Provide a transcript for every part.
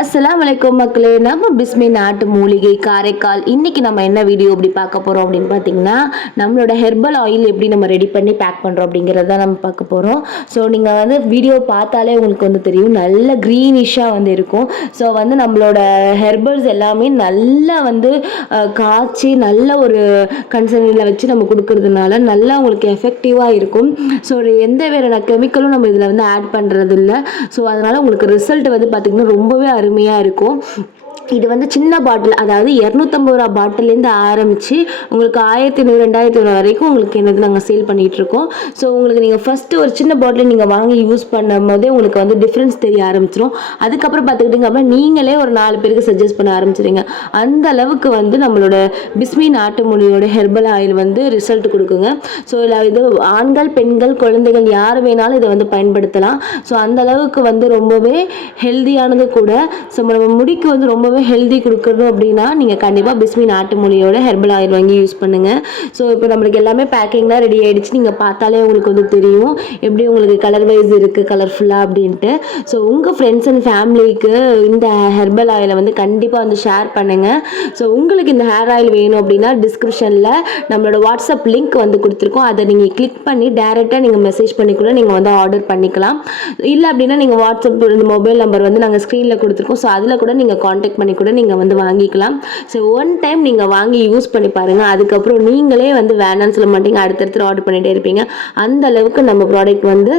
அஸ்ஸலாமு அலைக்கும் மக்களே, நம்ம பிஸ்மி நாட்டு மூலிகை காரைக்கால். இன்னைக்கு நம்ம என்ன வீடியோ எப்படி பார்க்க போகிறோம் அப்படின்னு பார்த்தீங்கன்னா, நம்மளோட ஹெர்பல் ஆயில் எப்படி நம்ம ரெடி பண்ணி பேக் பண்ணுறோம் அப்படிங்கிறத நம்ம பார்க்க போகிறோம். ஸோ நீங்கள் வந்து வீடியோ பார்த்தாலே உங்களுக்கு வந்து தெரியும், நல்ல க்ரீனிஷாக வந்து இருக்கும். ஸோ வந்து நம்மளோட ஹெர்பல்ஸ் எல்லாமே நல்லா வந்து காய்ச்சி நல்ல ஒரு கன்சர்னில் வச்சு நம்ம கொடுக்கறதுனால நல்லா உங்களுக்கு எஃபெக்டிவாக இருக்கும். ஸோ எந்த வேறு கெமிக்கலும் நம்ம இதில் வந்து ஆட் பண்ணுறது இல்லை. ஸோ அதனால் உங்களுக்கு ரிசல்ட் வந்து பார்த்திங்கன்னா ரொம்பவே அருமையாக இருக்கும். இது வந்து சின்ன பாட்டில், அதாவது 250 ரூபா பாட்டிலேருந்து ஆரம்பித்து உங்களுக்கு 1500 2000 வரைக்கும் உங்களுக்கு என்னது நாங்கள் சேல் பண்ணிகிட்ருக்கோம். ஸோ உங்களுக்கு நீங்கள் ஃபஸ்ட்டு ஒரு சின்ன பாட்டில் நீங்கள் வாங்கி யூஸ் பண்ணும் போதே உங்களுக்கு வந்து டிஃப்ரென்ஸ் தெரிய ஆரம்பிச்சிடும். அதுக்கப்புறம் பார்த்துக்கிட்டிங்க அப்படின்னா நீங்களே ஒரு 4 பேருக்கு சஜஸ்ட் பண்ண ஆரம்பிச்சிடுங்க. அந்த அளவுக்கு வந்து நம்மளோட பிஸ்மி நாட்டு மூலிகையோட ஹெர்பல் ஆயில் வந்து ரிசல்ட் கொடுக்குங்க. ஸோ இதில் இது ஆண்கள் பெண்கள் குழந்தைகள் யார் வேணாலும் இதை வந்து பயன்படுத்தலாம். ஸோ அந்த அளவுக்கு வந்து ரொம்பவே ஹெல்தியானது கூட. ஸோ நம்ம முடிக்கு வந்து ரொம்பவே ஹெல்தி கொடுக்கணும் அப்படின்னா நீங்கள் கண்டிப்பாக பிஸ்மி நாட்டு மூலிகையோட ஹெர்பல் ஆயில் வாங்கி யூஸ் பண்ணுங்கள். ஸோ இப்போ நம்மளுக்கு எல்லாமே பேக்கிங்லாம் ரெடி ஆகிடுச்சு. நீங்கள் பார்த்தாலே உங்களுக்கு வந்து தெரியும் எப்படி உங்களுக்கு கலர் வைஸ் இருக்குது கலர்ஃபுல்லாக அப்படின்ட்டு. ஸோ உங்கள் ஃப்ரெண்ட்ஸ் அண்ட் ஃபேமிலிக்கு இந்த ஹெர்பல் ஆயிலை வந்து கண்டிப்பாக வந்து ஷேர் பண்ணுங்கள். ஸோ உங்களுக்கு இந்த ஹேர் ஆயில் வேணும் அப்படின்னா டிஸ்கிரிப்ஷனில் நம்மளோட வாட்ஸ்அப் லிங்க் வந்து கொடுத்துருக்கோம். அதை நீங்கள் கிளிக் பண்ணி டேரெக்டாக நீங்கள் மெசேஜ் பண்ணி கூட நீங்கள் வந்து ஆர்டர் பண்ணிக்கலாம். இல்லை அப்படின்னா நீங்கள் வாட்ஸ்அப் மொபைல் நம்பர் வந்து நாங்கள் ஸ்க்ரீனில் கொடுத்துருக்கோம். ஸோ அதில் கூட நீங்கள் காண்டாக்ட் பண்ணி கூட நீங்கள் வந்து வாங்கிக்கலாம். ஸோ ஒன் டைம் நீங்கள் வாங்கி யூஸ் பண்ணி பாருங்கள். அதுக்கப்புறம் நீங்களே வந்து வேணான்னு சொல்ல மாட்டீங்க, அடுத்தடுத்து ஆர்டர் பண்ணிகிட்டே இருப்பீங்க. அந்த அளவுக்கு நம்ம ப்ராடக்ட் வந்து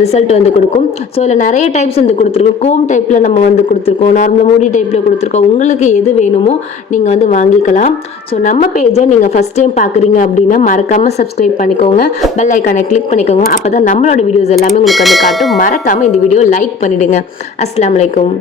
ரிசல்ட் வந்து கொடுக்கும். ஸோ இதில் நிறைய டைப்ஸ் வந்து கொடுத்துருக்கோம். கோம் டைப்பில் நம்ம வந்து கொடுத்துருக்கோம், நார்மலாக மூடி டைப்பில் கொடுத்துருக்கோம். உங்களுக்கு எது வேணுமோ நீங்கள் வந்து வாங்கிக்கலாம். ஸோ நம்ம பேஜை நீங்கள் ஃபஸ்ட் டைம் பார்க்குறீங்க அப்படின்னா மறக்காமல் சப்ஸ்கிரைப் பண்ணிக்கோங்க, பெல் ஐக்கானை கிளிக் பண்ணிக்கோங்க. அப்போ தான் நம்மளோட வீடியோஸ் எல்லாமே உங்களுக்கு வந்து காட்டும். மறக்காமல் இந்த வீடியோ லைக் பண்ணிவிடுங்க. அஸ்ஸலாமு அலைக்கும்.